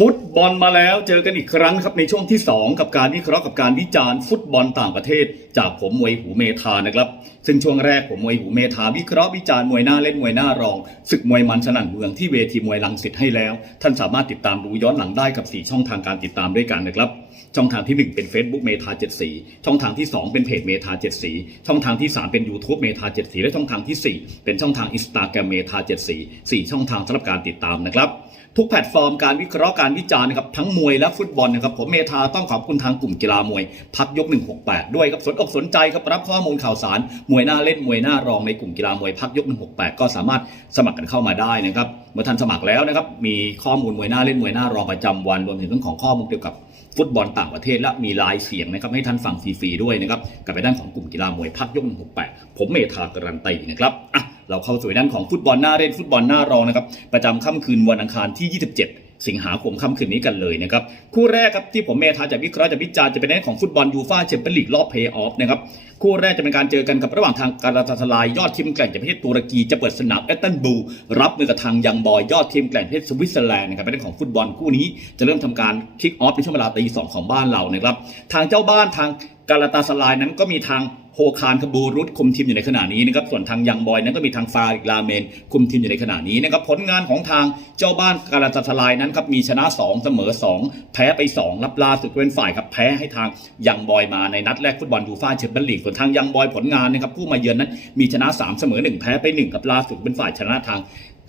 ฟุตบอลมาแล้วเจอกันอีกครั้งครับในช่วงที่ 2 กับการวิเคราะห์กับการวิจารณ์ฟุตบอลต่างประเทศ จากผมมวยหูเมธานะครับ ซึ่งช่วงแรกผมมวยหูเมธาวิเคราะห์วิจารณ์มวยหน้าเล่นมวยหน้ารองศึกมวยมันสนั่นเมืองที่เวทีมวยลังสิตให้แล้ว ท่านสามารถติดตามดูย้อนหลังได้กับ 4 ช่องทางการติดตามด้วยกันนะครับช่องทางที่ 1 เป็น Facebook เมธา7สีช่องทางที่ 2 เป็นเพจเมธา7สีช่องทางที่ 3 เป็น YouTube เมธา7สีและช่องทางทีสี่4 เป็นช่องทาง Instagram เมธา7สี4ช่องทางสำหรับการติดตามนะครับทุกแพลตฟอร์มการวิเคราะห์การวิจารณ์นะครับทั้งมวยและฟุตบอลนะครับผมเมธาต้องขอบคุณทางกลุ่มกีฬามวย พักยก 168 ด้วยครับสนอกสนใจครับรับข้อมูลข่าวสารมวยหน้าเล่นมวยหน้ารองในกลุ่มกีฬามวยพักยก 168 ก็สามารถสมัครกันเข้ามาได้นะครับเมื่อท่านสมัครแล้วนะครับมีข้อมูลมวยหน้าเล่นมวยหน้ารองประจำวันรวมถึงเรื่องของข้อมูลเกี่ยวกับฟุตบอลต่างประเทศและมีลายเสียงนะครับให้ท่านฟังฟรีๆด้วยนะครับกับไปด้านของกลุ่มกีฬามวยพักยก 168 ผมเมธาการันตีนะครับอะเราเข้าสู่ด้านของฟุตบอลหน้าเล่นฟุตบอลหน้ารองนะครับประจำค่ำคืนวันอังคารที่ 27 สิงหาคมค่ำคืนนี้กันเลยนะครับคู่แรกครับที่ผมเมธาจะวิเคราะห์จะวิจารณ์จะเป็นเรื่องของฟุตบอลยูฟ่าแชมเปี้ยนลีกรอบเพย์ออฟนะครับคู่แรกจะเป็นการเจอกันกับระหว่างทางการาตาสลายยอดทีมแกร่งจากประเทศตุรกีจะเปิดสนามแอตตันบู รับมือกับทางยังบอยยอดทีมแกร่งประเทศสวิตเซอร์แลนด์นะครับเป็นเรื่องของฟุตบอลคู่นี้จะเริ่มทำการคิกออฟในช่วงเวลาตีสองของบ้านเรานะครับทางเจ้าบ้านทางการาตาสลายนั้นก็มีทาง โฮคารคาบูรุตคุมทีมอยู่ในขณะนี้นะครับส่วนทางยังบอยนั้นก็มีทางฟาริกลาเมน คุมทีมอยู่ในขณะนี้นะครับผลงานของทางเจ้าบ้านการาตาสลายนั้นครับมีชนะ 2 เสมอ 2 แพ้ไป 2 รับล่าสุดเป็นฝ่ายครับแพ้ให้ทางยังบอยมาในนัดแรกฟุตบอลยูฟ่าแชมเปี้ยนลีกส่วนทางยังบอยผลงานนะครับผู้มาเยือนนั้นมีชนะ 3 เสมอ 1 แพ้ไป1กับล่าสุดเป็นฝ่ายชนะทาง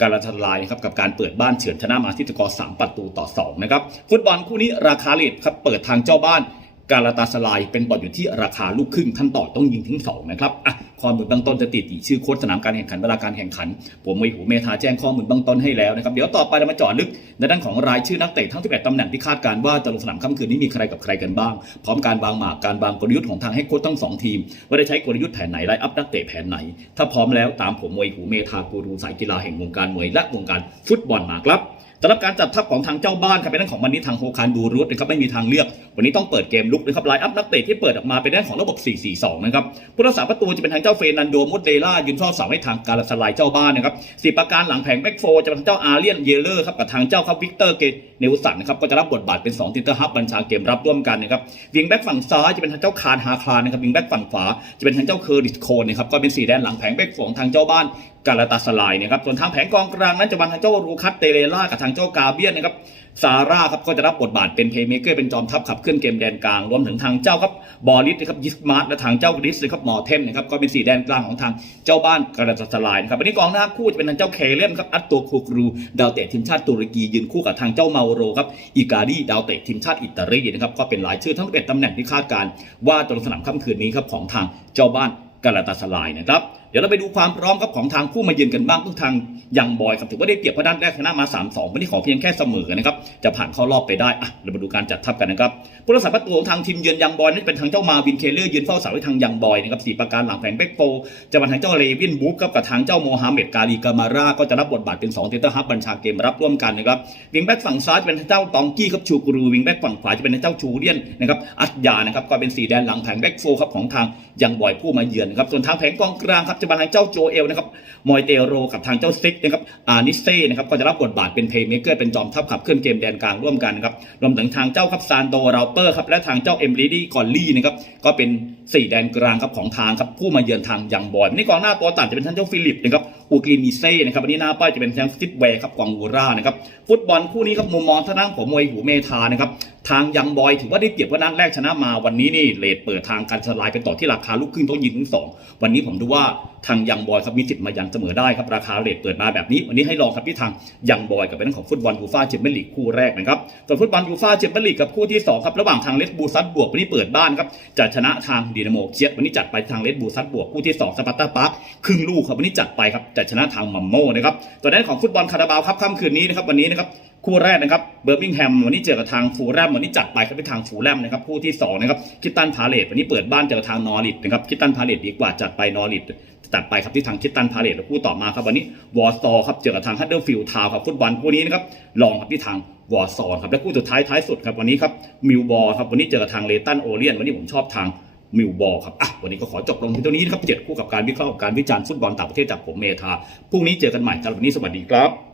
การาตาสลายนะครับกับการเปิดบ้านเฉือนชนะมาที่สกอร์3ประตูต่อ2นะครับฟุตบอลคู่นี้ราคาเลทครับเปิดทางเจ้าบ้าน การาตาสลายเป็นบอลอยู่ที่ราคาลูกครึ่งท่านต่อต้องยิงทิ้งสองนะครับอะข้อมูลเบื้องต้นจะติดชื่อโค้ชสนามการแข่งขันเวลาการแข่งขัน ผมมวยหูเมธาแจ้งข้อมูลเบื้องต้นให้แล้วนะครับ เดี๋ยวต่อไปเรามาเจาะลึกในด้านของรายชื่อนักเตะทั้ง 11ตำแหน่งที่คาดการว่าจะลงสนามค่ำคืนนี้มีใครกับใครกันบ้าง พร้อมการวางหมากการวางกลยุทธ์ของทางให้โค้ชทั้งสองทีม ว่าได้ใช้กลยุทธ์แผนไหนไล่อัพนักเตะแผนไหน ถ้าพร้อมแล้วตามผมมวยหูเมธากูรูสายกีฬาแห่งวงการมวยและวงการฟุตบอลมาครับำหรับการจัดทัพของทางเจ้าบ้านครับเป็นเรื่องของวันนี้ทางโฮคารบูรุตนะครับไม่มีทางเลือก วันนี้ต้องเปิดเกมลุกนะครับไลน์อัพนักเตะที่เปิดออกมาเป็นเรื่องของระบบ 4-4-2 นะครับผู้รักษาประตูจะเป็นทางเจ้าเฟนันโดมุดเดล่ายืนช่อเสาให้ทางการสไลายเจ้าบ้านนะครับสีประการหลังแผงแบ็กโฟจะเป็นทางเจ้าอาเรียนเยเลอร์ครับกับทางเจ้าครับวิกเตอร์เกเนลสันนะครับก็จะรับบทบาทเป็น2ตินเตอร์ฮับบัญชาเกมรับร่วมกันนะครับวิงแบ็กฝั่งซ้ายจะเป็นทางเจ้าคาร์ฮาคลานนะครับวิงแบ็กฝั่งขวาจะเป็นทางเจ้าเคอร์ดิสโคนนะครับก็เป็นสีแดนหลังแผงแบ็กของทางเจ้าบ้านกาลาตาสลายนะครับส่วนทางแผงกองกลางนั้นจะวางทางเจ้ารูคัตเตเรล่ากับทางเจ้ากาเบียนนะครับซาร่าครับก็จะรับบทบาทเป็นเพลย์เมเกอร์เป็นจอมทัพขับเคลื่อนเกมแดนกลาง รวมถึงทางเจ้าครับบอลิสนะครับยิสมาร์ตและทางเจ้าริสนะครับมอเทนนะครับก็เป็นสี่แดนกลางของทางเจ้าบ้านกาลาตาสลายนะครับวันนี้กองหน้าคู่จะเป็นทางเจ้าเคเลนครับอัตโตคูกรูดาวเตะทีมชาติตุรกียืนคู่กับทางเจ้าเมาโรครับอีกาดีดาวเตะทีมชาติอิตาลีนะครับก็เป็นรายชื่อทั้ง11ตำแหน่งที่คาดการว่าจะลงสนามค่ำคืนนี้ครับของทางเจ้าบ้านกาลาตาสลายนะครับเดี๋ยวเราไปดูความพร้อมครับของทางผู้มาเยือนกันบ้างทุกทางยังบอยครับถือว่าได้เปรียบเพราะด้านแรกชนะมา 3-2วันนี้ขอเพียงแค่เสมอนะครับจะผ่านเข้ารอบไปได้อะเรามาดูการจัดทัพกันนะครับผู้รักษาประตูของทางทีมเยือนยังบอยนั้นเป็นทางเจ้ามาวินเคเลอร์ยืนเฝ้าเสาให้ทางยังบอยนะครับสี่ประการหลังแผงแบ็กโฟจะมาทางเจ้าเลวินบุ๊กครับกับทางเจ้าโมฮัมเหม็ดกาลีกามาร่าก็จะรับบทบาทเป็น2เทนเตอร์ฮับบัญชาเกมรับร่วมกันนะครับวิงแบ็กฝั่งซ้ายจะเป็นทางเจ้าตองกี้ครับชูกรูวิงแบ็กฝั่งขวาจะเป็นเจ้าชูเลียนนะครับอัจยานะครับก็เป็นสีแดนหลังแผงแบ็กโฟครับของทางยังบอยผู้มาเยือนครับส่วนทางแผงกองกลางครับจะมาทางเจ้าโจเอลนะครับมอยเตโรกับทางเจ้าซิกนะครับอานิเซ่นะครับก็จะรับบทบาทเป็นเพลย์เมเกอร์เป็นจอมทัพขับเคลื่อนเกมแดนกลางร่วมกันครับรวมถึงทางเจ้าครับซานโดราเปอร์ครับและทางเจ้าเอมลิดี้กอลลี่นะครับก็เป็นสี่แดนกลางครับของทางครับผู้มาเยือนทางยังบอยนนี้กองหน้าตัวต่างจะเป็นท่างเจ้าฟิลิปนะครับอูกลิมิเซ่นะครับวันนี้หน้าป้ายจะเป็นทางซิดแวร์ครับกองวูรานะครับฟุตบอลคู่นี้ครับมุมมองทางด้านผมมวยหูเมธานะครับ ทางยังบอยถือว่าได้เปรียบว่านัดแรกชนะมาวันนี้นี่เลทเปิดทางการสลายไปต่อที่ราคาลูกครึ่งต้องยิงถึงสองวันนี้ผมดูว่าทางยังบอยครับมีสิทธิ์มายังเสมอได้ครับราคาเลทเปิดมาแบบนี้ วันนี้ให้ลองครับที่ทางยังบอยกับเป็นของฟุตบอลยูฟ่าแชมเปี้ยนลีกคู่แรกนะครับส่วนฟุตบอลยูฟ่าแชมเปี้ยนลีกกับคู่ที่สองครับระหว่างทางเลสบูซัสบวกวันนี้เปิดบ้านครับจะชนะทางดีนาโมเคียตวันนี้จัดไปทางเลสบูซัสบวกคู่ที่สองสปาร์ตาปาร์คครึ่งลูกครับวันนี้จัดไปครับจะชนะทางมัมโมนะครับตัวด้านของฟุตบอลคาราบาวครับค่ำคืนนี้นะครับวันนี้นะครับ คู่แรกนะครับเบอร์มิงแฮมวันนี้เจอกับทางฟูแลมวันนี้จัดไปครับเป็นทางฟูแลมนะครับคู่ที่สองนะครับคิตตันพาเลตวันนี้เปิดบ้านเจอกับทางนอริทนะครับคิตตันพาเลตดีกว่าจัดไปนอริทจัดไปครับที่ทางคิตตันพาเลตแล้วคู่ต่อมาครับวันนี้วอร์ซอครับเจอกับทางฮัตเดอร์ฟิลด์ทาวครับฟุตบอลคู่นี้นะครับลองครับที่ทางวอร์ซอครับและคู่สุดท้ายท้ายสุดครับวันนี้ครับมิลบอลครับวันนี้เจอกับทางเลตันโอเลียนวันนี้ผมชอบทางมิลบอลครับอะวันนี้ก็ขอจบลงที่ตรงนี้นะครับเจ็ดคู่กับการวิเคราะห์กับการวิจารณ์ฟุตบอลต่างประเทศจากผมเมธาพรุ่งนี้เจอกันใหม่สำหรับวันนี้สวัสดีครับ